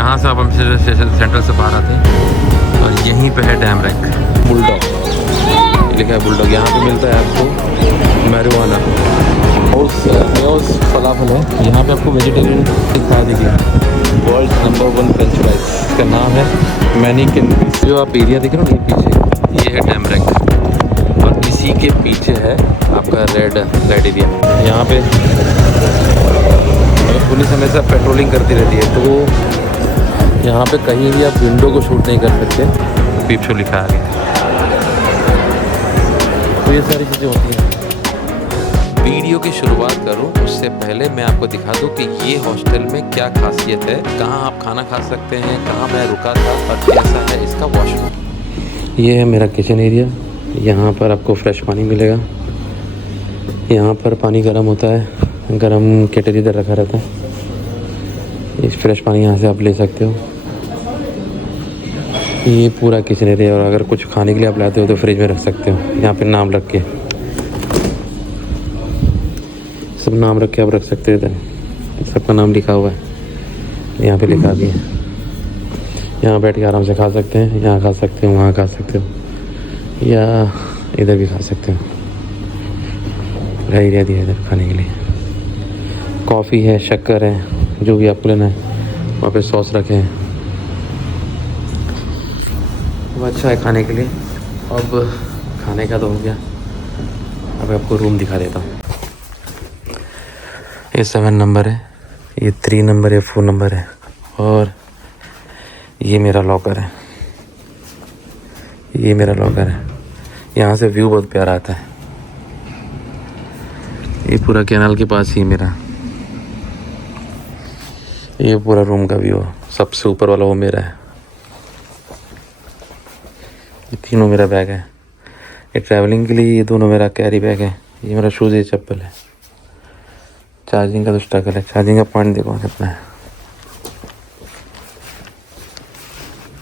यहाँ से आप हम सेंट्रल से बाहर आते हैं और यहीं पे है डैम रैक। बुलडॉग लिखा है, बुलडॉग। यहाँ पे मिलता है आपको मैरिजुआना और मेयोस फलाफल है। यहाँ पे आपको वेजिटेरियन दिखा दीजिए, वर्ल्ड नंबर 1 फ्रेंच फ्राइज। इसका नाम है मैनीकिन। जो आप एरिया देख रहे हो ना, ये पीछे ये है डैम रैक और इसी के पीछे है आपका रेड लाइट एरिया। यहाँ पे पुलिस हमेशा पेट्रोलिंग करती रहती है, तो यहाँ पे कहीं भी आप विंडो को शूट नहीं कर सकते। पीप शो लिखा है। तो ये सारी चीज़ें होती हैं। वीडियो की शुरुआत करूं उससे पहले मैं आपको दिखा दूं कि ये हॉस्टल में क्या खासियत है, कहाँ आप खाना खा सकते हैं, कहाँ मैं रुका था और कैसा है इसका वॉशरूम। ये है मेरा किचन एरिया। यहाँ पर आपको फ्रेश पानी मिलेगा। यहाँ पर पानी गर्म होता है, गरम केटल इधर रखा रहता है। इस फ्रेश पानी यहाँ से आप ले सकते हो। ये पूरा किचन एरिया। और अगर कुछ खाने के लिए आप लाते हो तो फ्रिज में रख सकते हो। यहाँ पे नाम रख के, सब नाम रख के आप रख सकते हो। इधर सबका नाम लिखा हुआ है, यहाँ पे लिखा भी है। यहाँ बैठ के आराम से खा सकते हैं। यहाँ खा सकते हो, वहाँ खा सकते हो, या इधर भी खा सकते हो। पूरा एरिया दिया इधर खाने के लिए। कॉफ़ी है, शक्कर है, जो भी आपको लेना है। वहाँ पे सॉस रखे हैं, वो अच्छा है खाने के लिए। अब खाने का तो हो गया, अब आपको रूम दिखा देता हूँ। ये 7 नंबर है, ये 3 नंबर है, 4 नंबर है, और ये मेरा लॉकर है। ये मेरा लॉकर है। यहाँ से व्यू बहुत प्यारा आता है। ये पूरा कैनाल के पास ही मेरा ये पूरा रूम का व्यू। सबसे ऊपर वाला वो मेरा है। ये तीनों मेरा बैग है। ये ट्रैवलिंग के लिए, ये दोनों मेरा कैरी बैग है। ये मेरा शूज़, ये चप्पल है। चार्जिंग का तो स्ट्रगल है। चार्जिंग का पॉइंट देखो कितना है।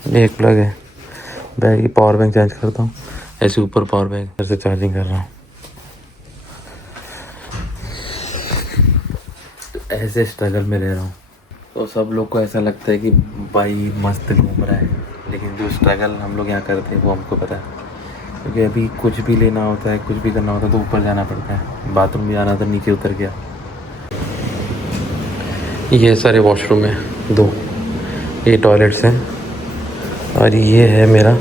ये एक प्लग है बैग की। पावर बैंक चार्ज करता हूँ ऐसे ऊपर, पावर बैंक इधर से चार्जिंग कर रहा हूँ। तो ऐसे स्ट्रगल में रह रहा हूँ। तो सब लोग को ऐसा लगता है कि भाई मस्त घूम रहा है, लेकिन जो स्ट्रगल हम लोग यहाँ करते हैं वो हमको पता है। क्योंकि अभी कुछ भी लेना होता है, कुछ भी करना होता है तो ऊपर जाना पड़ता है। बाथरूम भी आना था, नीचे उतर गया। ये सारे वॉशरूम है 2, ये टॉयलेट्स हैं, और ये है मेरा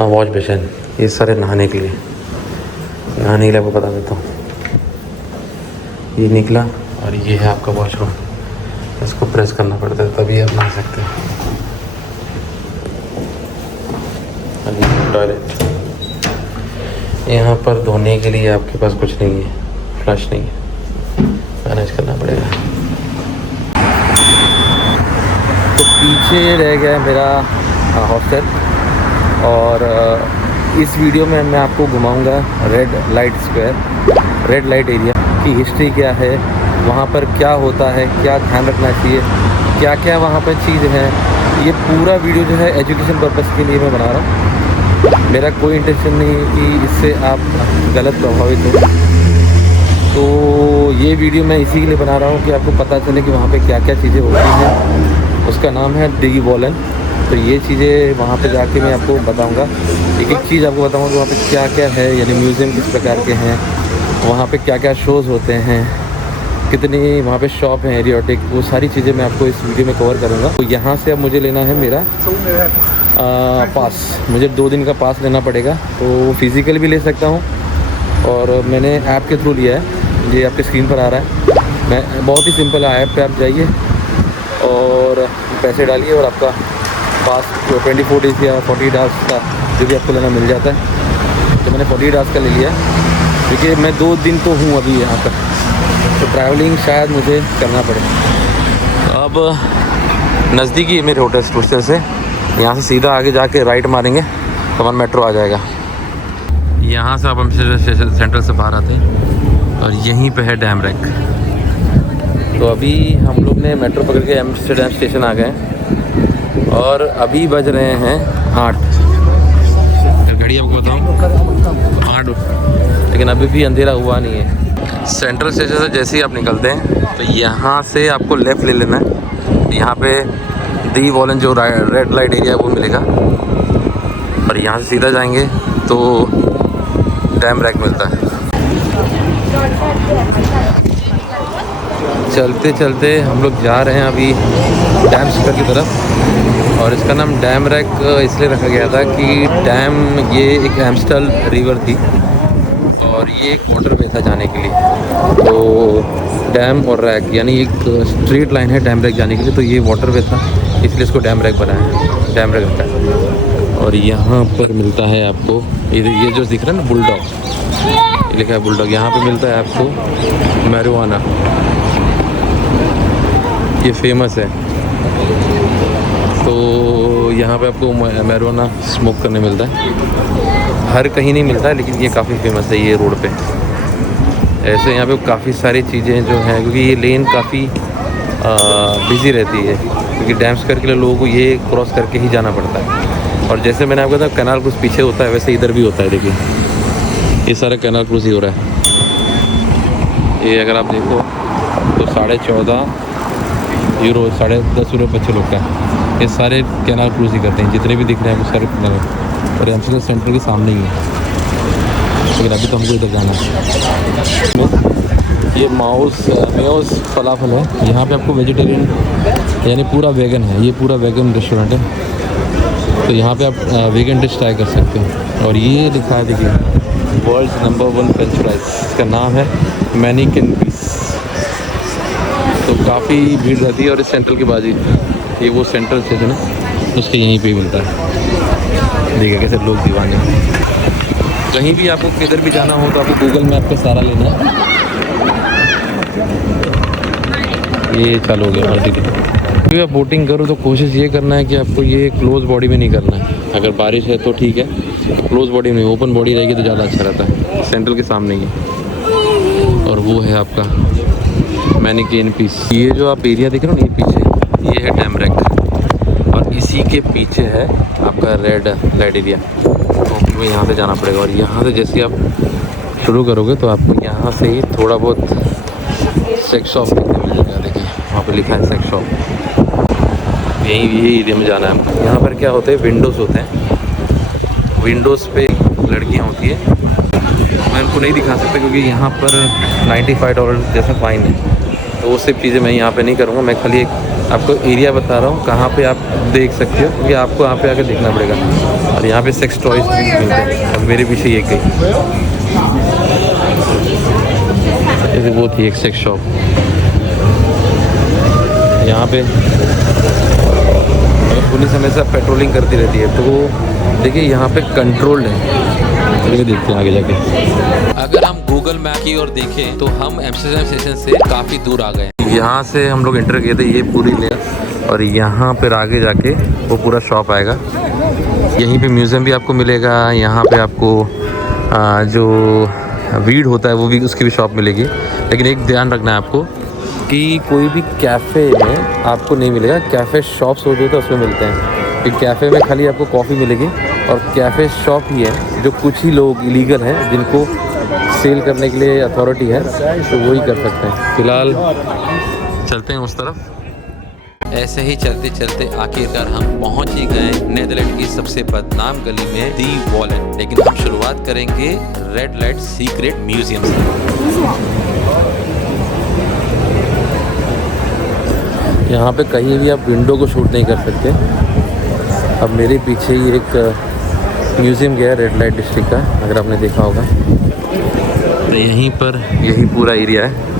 वॉश बेसिन। ये सारे नहाने के लिए आपको बता देता हूँ। ये निकला और ये है आपका वॉशरूम। इसको प्रेस करना पड़ता है तभी आप नहा सकते हैं। और ये टॉयलेट। यहाँ पर धोने के लिए आपके पास कुछ नहीं है, फ्लश नहीं है, मैनेज करना पड़ेगा। तो पीछे रह गया मेरा हॉस्टल, और इस वीडियो में मैं आपको घुमाऊंगा red light square, red light area की हिस्ट्री क्या है, वहाँ पर क्या होता है, क्या ध्यान रखना चाहिए, क्या क्या वहाँ पर चीज़ है। ये पूरा वीडियो जो है एजुकेशन पर्पस के लिए मैं बना रहा हूँ। मेरा कोई इंटेंशन नहीं है कि इससे आप गलत प्रभावित हो। तो ये वीडियो मैं इसी के लिए बना रहा हूँ कि आपको पता चले कि वहाँ पे क्या क्या चीज़ें होती हैं। उसका नाम है डिगी वॉलन। तो ये चीज़ें वहाँ पे जाके मैं आपको बताऊँगा, एक एक चीज़ आपको बताऊँगा कि वहाँ पे क्या क्या है, यानी म्यूज़ियम किस प्रकार के हैं, वहाँ पे क्या क्या शोज़ होते हैं, कितनी वहाँ पे शॉप हैं एरियोटिक, वो सारी चीज़ें मैं आपको इस वीडियो में कवर करूँगा। तो यहाँ से अब मुझे लेना है मेरा पास। मुझे 2 दिन का पास लेना पड़ेगा। तो फिज़िकल भी ले सकता हूँ, और मैंने ऐप के थ्रू लिया है। ये आपके स्क्रीन पर आ रहा है। मैं बहुत ही सिंपल है, ऐप पे आप जाइए और पैसे डालिए और आपका पास 24 डेज़ या 40 डेज़ का जो भी आपको लेना मिल जाता है। तो मैंने 40 डेज़ का ले लिया, क्योंकि मैं 2 दिन तो हूँ अभी यहाँ पर, तो ट्रैवलिंग शायद मुझे करना पड़े। अब नज़दीकी है मेरे हॉस्टल से। यहाँ से सीधा आगे जाके राइट मारेंगे तो हमारा मेट्रो आ जाएगा। यहाँ से आप हम सेंट्रल से बाहर आते हैं और यहीं पे है डैम रैक। तो अभी हम लोग ने मेट्रो पकड़ के एम्स्टर्डम स्टेशन आ गए, और अभी बज रहे हैं 8। घड़ी आपको बताऊँ 8, लेकिन अभी भी अंधेरा हुआ नहीं है। सेंट्रल स्टेशन से जैसे ही आप निकलते हैं तो यहाँ से आपको लेफ़्ट ले लेना है। यहाँ पे दी वॉलन जो रेड लाइट एरिया है वो मिलेगा। और यहाँ से सीधा जाएंगे तो डैम रैक मिलता है। चलते चलते हम लोग जा रहे हैं अभी डैम स्क्वायर की तरफ। और इसका नाम डैम रैक इसलिए रखा गया था कि डैम ये एक एम्स्टल रिवर थी और ये एक वाटर वे था जाने के लिए। तो डैम और रैक यानी एक स्ट्रेट लाइन है डैम रैक जाने के लिए, तो ये वाटर वे था इसलिए इसको डैम रैक बनाया है, डैम रैक रखा है। और यहाँ पर मिलता है आपको ये जो दिख रहा है ना बुलडॉग, ये लिखा है बुलडॉग। यहाँ पे मिलता है आपको मैरिजुआना, ये फेमस है। तो यहाँ पे आपको मैरिजुआना स्मोक करने मिलता है। हर कहीं नहीं मिलता है लेकिन ये काफ़ी फेमस है ये रोड पे। ऐसे यहाँ पे काफ़ी सारी चीज़ें जो हैं, क्योंकि ये लेन काफ़ी बिजी रहती है, क्योंकि डैम स्क्वायर के लिए लोगों को ये क्रॉस करके ही जाना पड़ता है। और जैसे मैंने आपको कहा कैनाल क्रूज पीछे होता है, वैसे इधर भी होता है। देखिए ये सारा कैनाल क्रूज ही हो रहा है। ये अगर आप देखो तो 14.5 यूरो, 10.5 यूरो बच्चे लोग का ये सारे कैनाल क्रूज ही करते हैं। जितने भी दिख रहे हैं वो सारे कैनाल, और एम्स्टर्डम सेंटर के सामने ही है। लेकिन अभी तो हमको इधर जाना है। ये मेयोस फलाफल है। यहाँ पे आपको वेजिटेरियन यानी पूरा वेगन है, ये पूरा वेगन रेस्टोरेंट है। तो यहाँ पे आप वेगन डिश ट्राई कर सकते हैं। और ये लिखा है देखिए वर्ल्ड नंबर 1 फ्रेंच फ्राइज, इसका नाम है मैनिकन पीस। तो काफ़ी भीड़ रहती है। और इस सेंट्रल की बाजी, ये वो सेंट्रल स्टेशन है उसके यहीं पे मिलता है। देखिए कैसे लोग दीवाने। कहीं भी आपको किधर भी जाना हो तो आपको गूगल मैप का सहारा लेना है। ये चालू हो गया हर टिकट। जब आप बोटिंग करो तो कोशिश ये करना है कि आपको ये क्लोज बॉडी में नहीं करना है। अगर बारिश है तो ठीक है, क्लोज बॉडी में, ओपन बॉडी रहेगी तो ज़्यादा अच्छा रहता है। सेंट्रल के सामने ही और वो है आपका मैनिकन पीस। ये जो आप एरिया देख रहे हो ना, ये पीछे ये है डैम रैक और इसी के पीछे है आपका रेड लाइट एरिया। तो हमें यहाँ से जाना पड़ेगा। और यहाँ से जैसे आप शुरू करोगे तो आपको यहाँ से ही थोड़ा बहुत सेक्स शॉप देखने मिलेगा। देखिए वहाँ पे लिखा है सेक्स शॉप। यही एरिया में जाना है आपको। यहाँ पर क्या होते हैं, विंडोज़ होते हैं। विंडोज़ पे लड़कियाँ होती है। मैं उनको नहीं दिखा सकता क्योंकि यहाँ पर $95 जैसा फ़ाइन है। तो वो सब चीज़ें मैं यहाँ पे नहीं करूँगा। मैं खाली एक आपको एरिया बता रहा हूँ कहाँ पे आप देख सकते हो, क्योंकि आपको यहाँ पे आकर देखना पड़ेगा। और यहाँ पे सेक्स टॉयज भी मिलते हैं। और मेरे पीछे ये गई, जैसे वो थी एक सेक्स शॉप। यहाँ पे पुलिस हमेशा पेट्रोलिंग करती रहती है। तो देखिए यहाँ पे कंट्रोल्ड है। चलिए देखते हैं आगे जाके। अगर हम गूगल मैप की ओर देखें तो हम एम्स्टर्डम स्टेशन से काफ़ी दूर आ गए। यहाँ से हम लोग एंटर किए थे ये पूरी लेयर, और यहाँ पर आगे जाके वो पूरा शॉप आएगा। यहीं पे म्यूज़ियम भी आपको मिलेगा। यहाँ पे आपको जो वीड होता है वो भी, उसकी भी शॉप मिलेगी। लेकिन एक ध्यान रखना है आपको कि कोई भी कैफ़े में आपको नहीं मिलेगा। कैफ़े शॉप्स होते हैं तो उसमें मिलते हैं। एक कैफ़े में खाली आपको कॉफ़ी मिलेगी, और कैफ़े शॉप ही है जो कुछ ही लोग इलीगल हैं जिनको सेल करने के लिए अथॉरिटी है, तो वही कर सकते हैं। फ़िलहाल चलते हैं उस तरफ। ऐसे ही चलते चलते आखिरकार हम पहुंच ही गए नीदरलैंड की सबसे बदनाम गली में, दी वॉलन। लेकिन हम शुरुआत करेंगे रेड लाइट सीक्रेट म्यूजियम से। यहाँ पे कहीं भी आप विंडो को शूट नहीं कर सकते। अब मेरे पीछे ही एक म्यूज़ियम गया रेड लाइट डिस्ट्रिक्ट का, अगर आपने देखा होगा। तो यहीं पर यही पूरा एरिया है।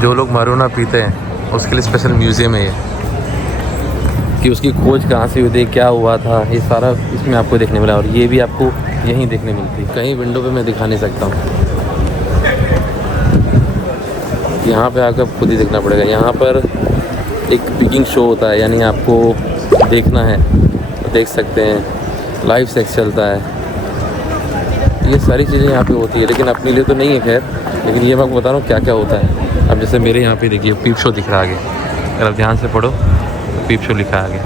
जो लोग मारूना पीते हैं उसके लिए स्पेशल म्यूज़ियम है ये, कि उसकी खोज कहाँ से हुई थी, क्या हुआ था, ये सारा इसमें आपको देखने मिला। और ये भी आपको यहीं देखने मिलती है। कहीं विंडो पे मैं दिखा नहीं सकता हूँ। यहाँ पे आकर खुद ही देखना पड़ेगा। यहाँ पर एक पिकिंग शो होता है, यानी आपको देखना है तो देख सकते हैं। लाइव सेक्स चलता है, ये सारी चीज़ें यहाँ पे होती है। लेकिन अपने लिए तो नहीं है खैर, लेकिन ये मैं आपको बता रहा हूँ क्या क्या होता है। अब जैसे मेरे यहाँ पे देखिए पीप शो दिख रहा है आगे, अगर आप ध्यान से पढ़ो तो पीप शो लिखा है आगे।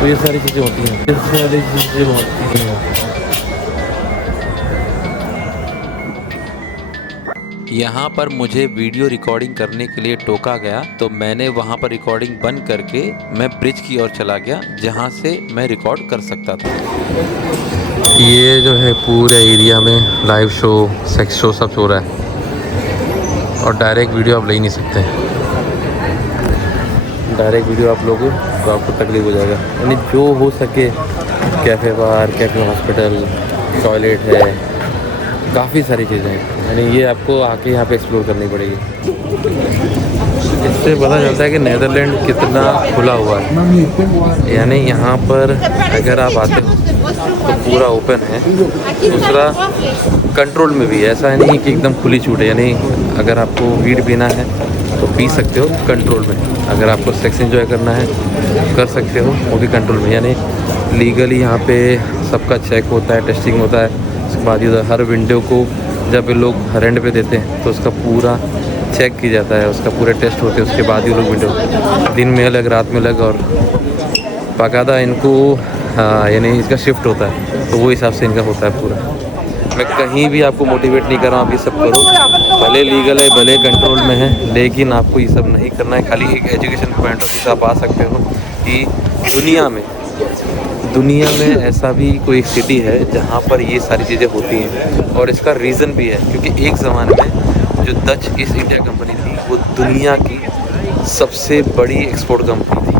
तो ये सारी चीज़ें होती हैं, ये सारी चीज़ें होती हैं। यहाँ पर मुझे वीडियो रिकॉर्डिंग करने के लिए टोका गया, तो मैंने वहाँ पर रिकॉर्डिंग बंद करके मैं ब्रिज की ओर चला गया जहाँ से मैं रिकॉर्ड कर सकता था। ये जो है पूरे एरिया में लाइव शो, सेक्स शो सब हो रहा है और डायरेक्ट वीडियो आप ले ही नहीं सकते। डायरेक्ट वीडियो आप लोगे तो आपको तकलीफ हो जाएगा। यानी जो हो सके, कैफ़े बार, कैफ़े हॉस्पिटल, टॉयलेट है, काफ़ी सारी चीज़ें हैं। यानी ये आपको आके यहाँ पे एक्सप्लोर करनी पड़ेगी। इससे पता चलता है कि नीदरलैंड कितना खुला हुआ है। यानी यहाँ पर अगर आप आते हो तो पूरा ओपन है। दूसरा कंट्रोल में भी है, ऐसा नहीं कि एकदम खुली छूट है। यानी अगर आपको वीड पीना है तो पी सकते हो कंट्रोल में, अगर आपको सेक्स एंजॉय करना है कर सकते हो, वो भी कंट्रोल में। यानी लीगली यहाँ पे सबका चेक होता है, टेस्टिंग होता है। उसके बाद ये हर विंडो को जब लोग रेंट पे देते हैं तो उसका पूरा चेक किया जाता है, उसका पूरे टेस्ट होते हैं। उसके बाद ही लोग विंडो दिन में अलग, रात में अलग, और बाकायदा इनको यानी इसका शिफ्ट होता है, तो वो हिसाब से इनका होता है पूरा। मैं कहीं भी आपको मोटिवेट नहीं कर रहा हूँ आप ये सब करो, भले लीगल है, भले कंट्रोल में है, लेकिन आपको ये सब नहीं करना है। खाली एक एजुकेशन पॉइंट ऑफ व्यू से आप आ सकते हो कि दुनिया में ऐसा भी कोई एक सिटी है जहाँ पर ये सारी चीज़ें होती हैं। और इसका रीज़न भी है क्योंकि एक ज़माने में जो डच ईस्ट इंडिया कंपनी थी वो दुनिया की सबसे बड़ी एक्सपोर्ट कंपनी थी।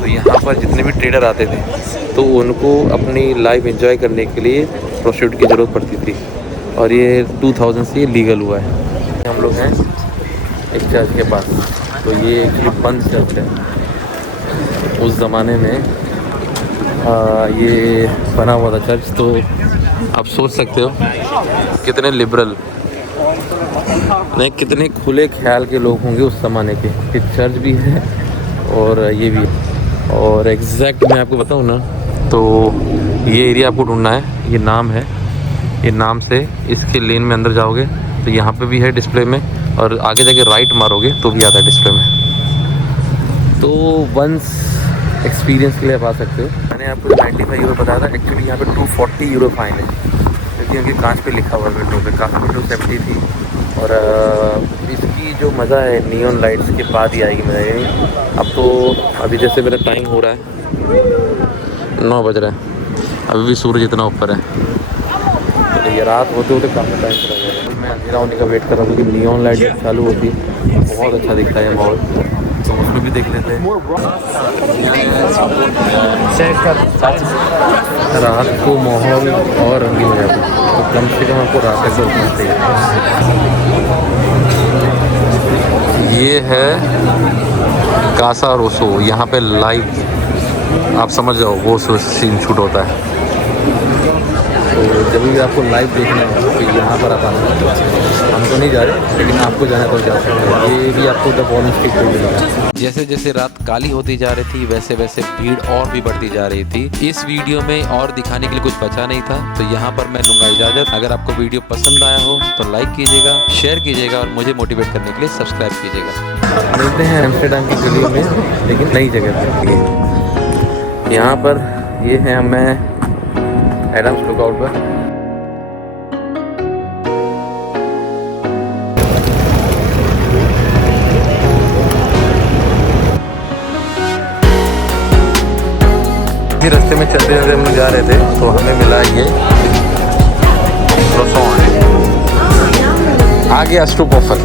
तो यहाँ पर जितने भी ट्रेडर आते थे तो उनको अपनी लाइफ एंजॉय करने के लिए प्रोस्टिट्यूट की ज़रूरत पड़ती थी, और ये 2000 से लीगल हुआ है। हम लोग हैं एक चर्च के पास, तो ये एक्चुअली बंद चर्च है। उस ज़माने में ये बना हुआ था चर्च, तो आप सोच सकते हो कितने लिबरल नहीं, कितने खुले ख्याल के लोग होंगे उस ज़माने के कि चर्च भी है और ये भी है। और एग्जैक्ट मैं आपको बताऊँ ना, तो ये एरिया आपको ढूंढना है, ये नाम है, ये नाम से इसके लेन में अंदर जाओगे तो यहाँ पे भी है डिस्प्ले में, और आगे जाके राइट मारोगे तो भी आता है डिस्प्ले में। तो वंस एक्सपीरियंस के लिए आप आ सकते हो। मैंने आपको 95 यूरो बताया था, एक्चुअली यहाँ पे 240 यूरो फाइन है, क्योंकि उनके कांच पे लिखा हुआ है विंडो पे। काफ़ी विंडो 70 थी। और इसकी जो मज़ा है नियॉन लाइट्स के बाद ही आएगी मज़ा। यानी अब तो अभी जैसे मेरा टाइम हो रहा है 9 बज रहा है, अभी भी सूरज इतना ऊपर है, तो ये रात होते होते काफ़ी टाइम चला जाएगा। मैं अंधेरा होने का वेट कर रहा हूँ क्योंकि नियॉन लाइट जब चालू होती है बहुत अच्छा दिखता है माहौल, तो उसमें भी देख लेते हैं। रात को माहौल और रंगीन हो जाता है, तो कम से कम आपको रात तक रुकना चाहिए। ये है कासा रोसो, यहाँ पे लाइव आप समझ जाओ वो सीन शूट होता है। तो जब भी आपको लाइव देखना है तो यहाँ पर आप आना। हम तो नहीं जा रहे, लेकिन आपको जाना तो जा सकते हैं। ये भी आपको द वॉल स्ट्रीट पे मिलेगा। जैसे जैसे रात काली होती जा रही थी वैसे वैसे भीड़ और भी बढ़ती जा रही थी। इस वीडियो में और दिखाने के लिए कुछ बचा नहीं था, तो यहाँ पर मैं लूँगा इजाज़त। अगर आपको वीडियो पसंद आया हो तो लाइक कीजिएगा, शेयर कीजिएगा और मुझे मोटिवेट करने के लिए सब्सक्राइब कीजिएगा। मिलते हैं एम्स्टर्डम की गली में, लेकिन नई जगह पर। यहाँ पर ये है, मैं एडम्स लुकआउट पर। रास्ते में चलते चलते हम लोग जा रहे थे तो हमें मिला ये क्रोसॉन, आ गया स्टूप ऑफर।